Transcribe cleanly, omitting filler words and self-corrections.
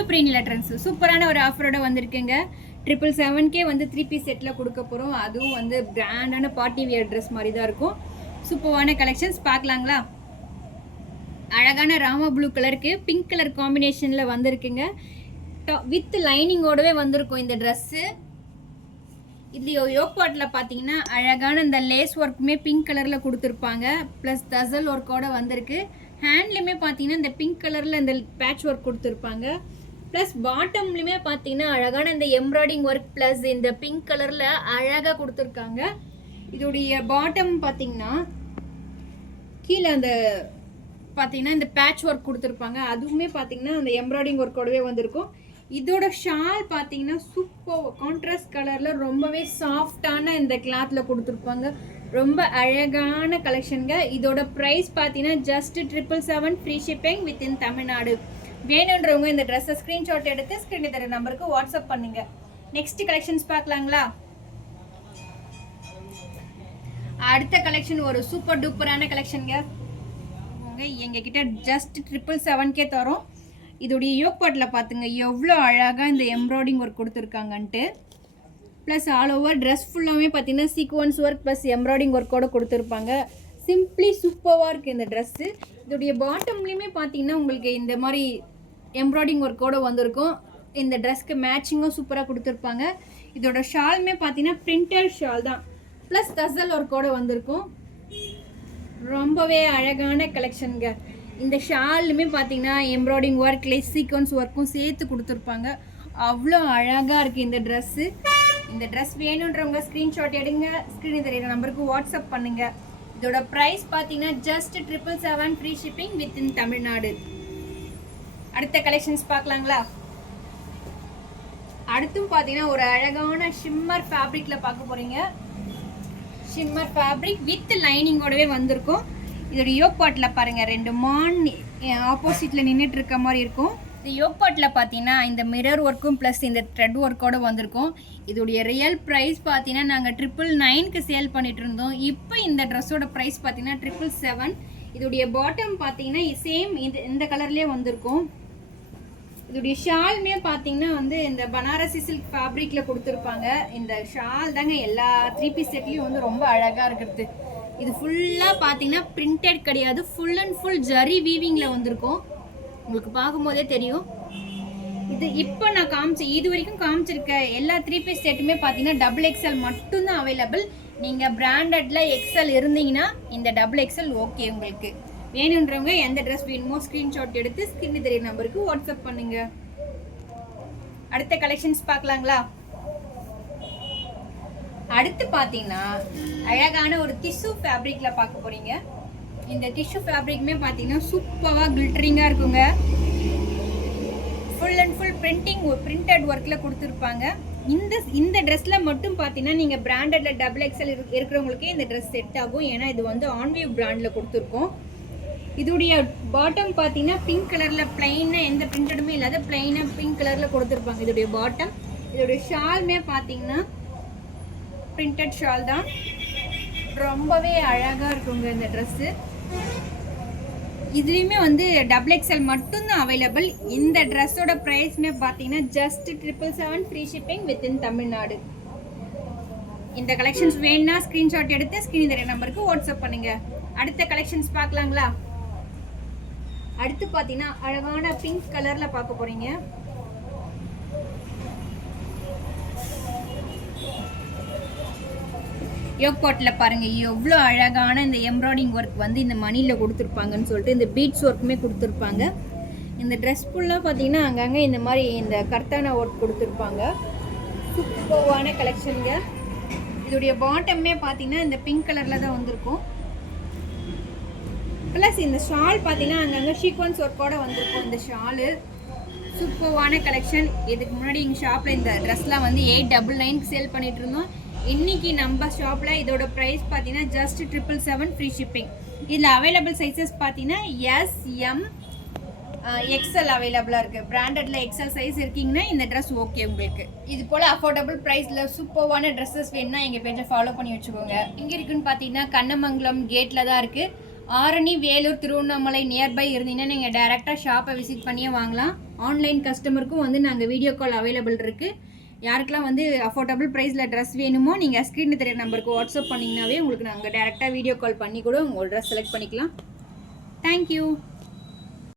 To ப்ரீனிலா trends சூப்பரான ஒரு ஆஃபரோட வந்திருக்குங்க. 777 வந்து 3 பீஸ் செட்டில் கொடுக்க போகிறோம். அதுவும் வந்து பிராண்டான பார்ட்டி வியர் ட்ரெஸ் மாதிரி தான் இருக்கும். சூப்பரான கலெக்ஷன்ஸ் பார்க்கலாங்களா? அழகான ராமா ப்ளூ கலருக்கு பிங்க் கலர் காம்பினேஷனில் வந்திருக்குங்க. வித் லைனிங்கோடவே வந்திருக்கும் இந்த ட்ரெஸ்ஸு. இது யோக் பாட்டில் பார்த்தீங்கன்னா அழகான இந்த லேஸ் ஒர்க்குமே பிங்க் கலரில் கொடுத்துருப்பாங்க. ப்ளஸ் தசல் ஒர்க்கோட வந்திருக்கு. ஹேண்ட்லேயுமே பார்த்தீங்கன்னா இந்த பிங்க் கலரில் இந்த பேட்ச் ஒர்க் கொடுத்துருப்பாங்க. ப்ளஸ் பாட்டம்லேயுமே பார்த்தீங்கன்னா அழகான இந்த எம்ப்ராய்டிங் ஒர்க் ப்ளஸ் இந்த பிங்க் கலரில் அழகாக கொடுத்துருக்காங்க. இதோடைய பாட்டம் பார்த்தீங்கன்னா கீழே அந்த பார்த்தீங்கன்னா இந்த பேட்ச் ஒர்க் கொடுத்துருப்பாங்க. அதுவுமே பார்த்தீங்கன்னா அந்த எம்ப்ராய்டிங் ஒர்க்கோடவே வந்திருக்கும். இதோட ஷால் பார்த்தீங்கன்னா சூப்பர் கான்ட்ராஸ்ட் கலரில் ரொம்பவே சாஃப்டான இந்த கிளாத்தில் கொடுத்துருப்பாங்க. ரொம்ப அழகான கலெக்ஷனுங்க. இதோட ப்ரைஸ் பார்த்தீங்கன்னா just 777 free shipping within Tamil Nadu. வேணுன்றவங்க இந்த ட்ரெஸ்ஸை ஸ்க்ரீன்ஷாட் எடுத்து ஸ்க்ரீனில் தர நம்பருக்கு வாட்ஸ்அப் பண்ணுங்க. நெக்ஸ்ட் கலெக்ஷன்ஸ் பார்க்கலாங்களா? அடுத்த கலெக்ஷன் ஒரு சூப்பர் டூப்பரான கலெக்ஷனுங்க. எங்ககிட்ட ஜஸ்ட் 777 தரோம். இதோடைய யோக் பாட்டில் பார்த்துங்க எவ்வளோ அழகாக இந்த எம்ப்ராய்டிங் ஒர்க் கொடுத்துருக்காங்கன்ட்டு. ப்ளஸ் ஆல் ஓவர் ட்ரெஸ் ஃபுல்லாகவே பார்த்தீங்கன்னா சீக்வன்ஸ் ஒர்க் ப்ளஸ் எம்ப்ராய்டிங் ஒர்க்கோடு கொடுத்துருப்பாங்க. சிம்பிளி சூப்பராக இருக்குது இந்த ட்ரெஸ்ஸு. இதோடைய பாட்டம்லேயுமே பார்த்தீங்கன்னா உங்களுக்கு இந்த மாதிரி எம்ப்ராய்டிங் ஒர்க்கோடு வந்திருக்கும். இந்த ட்ரெஸ்க்கு மேட்சிங்கும் சூப்பராக கொடுத்துருப்பாங்க. இதோட ஷாலுமே பார்த்தீங்கன்னா பிரிண்டட் ஷால் தான். ப்ளஸ் தசல் ஒர்க்கோடு வந்திருக்கும். ரொம்பவே அழகான கலெக்ஷனுங்க. இந்த ஷாலுமே பார்த்தீங்கன்னா எம்ப்ராய்டிங் ஒர்க் லேஸ் சீக்வன்ஸ் ஒர்க்கும் சேர்த்து கொடுத்துருப்பாங்க. அவ்வளோ அழகாக இருக்குது இந்த ட்ரெஸ்ஸு. இந்த ட்ரெஸ் வேணுன்றவங்க ஸ்க்ரீன்ஷாட் எடுங்க. ஸ்க்ரீனில் தெரியுற நம்பருக்கு வாட்ஸ்அப் பண்ணுங்கள். இதோட ப்ரைஸ் பார்த்தீங்கன்னா just 777 free shipping within Tamil Nadu. அடுத்த கலெக்ஷன்ஸ் பார்க்கலாங்களா? அடுத்தும் பார்த்தீங்கன்னா ஒரு அழகான ஷிம்மர் ஃபேப்ரிக்கில் பார்க்க போகிறீங்க. ஷிம்மர் ஃபேப்ரிக் வித் லைனிங்கோடவே வந்திருக்கும். இதோட யோக் பாட்டில் பாருங்கள், 2 மான் ஆப்போசிட்டில் நின்றுட்டு இருக்க மாதிரி இருக்கும். இந்த யோக் பாட்டில் பார்த்தீங்கன்னா இந்த மிரர் ஒர்க்கும் ப்ளஸ் இந்த த்ரெட் ஒர்க்கோடு வந்திருக்கும். இதோடைய ரியல் ப்ரைஸ் பார்த்தீங்கன்னா நாங்கள் 999க்கு சேல் பண்ணிட்டு இருந்தோம். இப்போ இந்த ட்ரெஸ்ஸோட ப்ரைஸ் பார்த்தீங்கன்னா 777. இதோடைய பாட்டம் பார்த்தீங்கன்னா சேம் இந்த கலர்லேயே வந்திருக்கும். இதோடைய ஷாலுமே பார்த்தீங்கன்னா வந்து இந்த பனாரசி சில்க் ஃபேப்ரிக்கில் கொடுத்துருப்பாங்க. இந்த ஷால் தாங்க எல்லா 3 பீஸ் செட்லேயும் வந்து ரொம்ப அழகாக இருக்கிறது. இது ஃபுல்லாக பார்த்தீங்கன்னா பிரிண்டட் கிடையாது, ஃபுல் அண்ட் ஃபுல் ஜரி வீவிங்கில் வந்திருக்கும். உங்களுக்கு பார்க்கும்போதே தெரியும். இது இப்போ நான் இது வரைக்கும் காமிச்சிருக்க எல்லா 3 பீஸ் செட்டுமே பார்த்தீங்கன்னா XXL மட்டும்தான் அவைலபிள். நீங்கள் பிராண்டடில் எக்ஸல் இருந்தீங்கன்னா இந்த XXL ஓகே. உங்களுக்கு வேணுன்றவங்க எந்த ட்ரெஸ் வேணுமோ ஸ்க்ரீன்ஷாட் எடுத்து ஸ்க்ரீனில் தெரியுற நம்பருக்கு வாட்ஸ்அப் பண்ணுங்க. அடுத்த கலெக்ஷன்ஸ் பார்க்கலாங்களா? அடுத்து பார்த்தீங்கன்னா அழகான ஒரு டிஷ்யூ ஃபேப்ரிக்கில் பார்க்க போகிறீங்க. இந்த டிஷ்யூ ஃபேப்ரிக்குமே பார்த்தீங்கன்னா சூப்பராக கில்டரிங்காக இருக்குங்க. ஃபுல் அண்ட் ஃபுல் பிரிண்டட் ஒர்க்கில் கொடுத்துருப்பாங்க. இந்த ட்ரெஸ்ஸில் மட்டும் பார்த்தீங்கன்னா நீங்கள் பிராண்டடில் XXL இருக்கிறவங்களுக்கே இந்த ட்ரெஸ் செட் ஆகும். ஏன்னா இது வந்து ஆன்வியூ பிராண்டில் கொடுத்துருக்கோம். இதோடைய பாட்டம் பார்த்தீங்கன்னா பிங்க் கலரில் பிளைனாக எந்த பிரிண்டடுமே இல்லாத பிளைனாக பிங்க் கலரில் கொடுத்துருப்பாங்க இதோடைய பாட்டம். இதோடைய ஷாலுமே பார்த்தீங்கன்னா பிரிண்டட் ஷால் தான். ரொம்பவே அழகாக இருக்குங்க இந்த ட்ரெஸ்ஸு. இதுலேயுமே வந்து XXL மட்டும்தான் அவைலபிள். இந்த ட்ரெஸ்ஸோட ப்ரைஸ்மே பார்த்தீங்கன்னா just 777 free shipping within Tamil Nadu. இந்த கலெக்ஷன்ஸ் வேணும்னா ஸ்க்ரீன்ஷாட் எடுத்து ஸ்க்ரீன் தெரியுற நம்பருக்கு வாட்ஸ்அப் பண்ணுங்கள். அடுத்த கலெக்ஷன்ஸ் பார்க்கலாங்களா? அடுத்து பார்த்தீங்கன்னா அழகான பிங்க் கலரில் பார்க்க போகிறீங்க. யோக் பாட்டில் பாருங்கள் எவ்வளோ அழகான இந்த எம்ப்ராய்டிங் ஒர்க் வந்து இந்த மணியில் கொடுத்துருப்பாங்கன்னு சொல்லிட்டு இந்த பீட்ஸ் ஒர்க்குமே கொடுத்துருப்பாங்க. இந்த ட்ரெஸ் ஃபுல்லாக பார்த்தீங்கன்னா அங்கங்கே இந்த மாதிரி இந்த கர்த்தானா ஒர்க் கொடுத்துருப்பாங்க. சூப்பரான கலெக்ஷனுங்க. இதோடைய பாட்டமே பார்த்தீங்கன்னா இந்த பிங்க் கலரில் தான் வந்திருக்கும். ப்ளஸ் இந்த ஷால் பார்த்தீங்கன்னா அங்கங்கே சீக்வன்ஸ் ஒர்க்கோடு வந்திருக்கும். இந்த ஷாலு சூப்பரான கலெக்ஷன். இதுக்கு முன்னாடி எங்கள் ஷாப்பில் இந்த ட்ரெஸ்லாம் வந்து 899க்கு சேல் பண்ணிகிட்டு இருந்தோம். இன்றைக்கி நம்ம ஷாப்பில் இதோட ப்ரைஸ் பார்த்தீங்கன்னா ஜஸ்ட் 777 ஃப்ரீ ஷிப்பிங். இதில் அவைலபிள் சைஸஸ் பார்த்தீங்கன்னா SM XL அவைலபிளாக இருக்குது. பிராண்டடில் XL சைஸ் இருக்கீங்கன்னா இந்த ட்ரெஸ் ஓகே உங்களுக்கு. இது போல் அஃபோர்டபுள் ப்ரைஸில் சூப்பரான ட்ரெஸ்ஸஸ் வேணுன்னா எங்கள் பேஜை ஃபாலோ பண்ணி வச்சுக்கோங்க. எங்கே இருக்குதுன்னு பார்த்தீங்கன்னா கண்ணமங்கலம் கேட்டில் தான் இருக்குது. ஆரணி, வேலூர், திருவண்ணாமலை நியர்பை இருந்தீங்கன்னா நீங்கள் டேரெக்டாக ஷாப்பை விசிட் பண்ணியே வாங்கலாம். ஆன்லைன் கஸ்டமருக்கும் வந்து நாங்கள் வீடியோ கால் அவைலபிள் இருக்குது. யாருக்கெல்லாம் வந்து அஃபோர்டபுள் ப்ரைஸில் ட்ரெஸ் வேணுமோ நீங்கள் ஸ்க்ரீனில் தெரிய நம்பருக்கு வாட்ஸ்அப் பண்ணிங்கனாவே உங்களுக்கு நாங்கள் டேரெக்டாக வீடியோ கால் பண்ணி கூட உங்கள் ட்ரெஸ் செலக்ட் பண்ணிக்கலாம். தேங்க்யூ.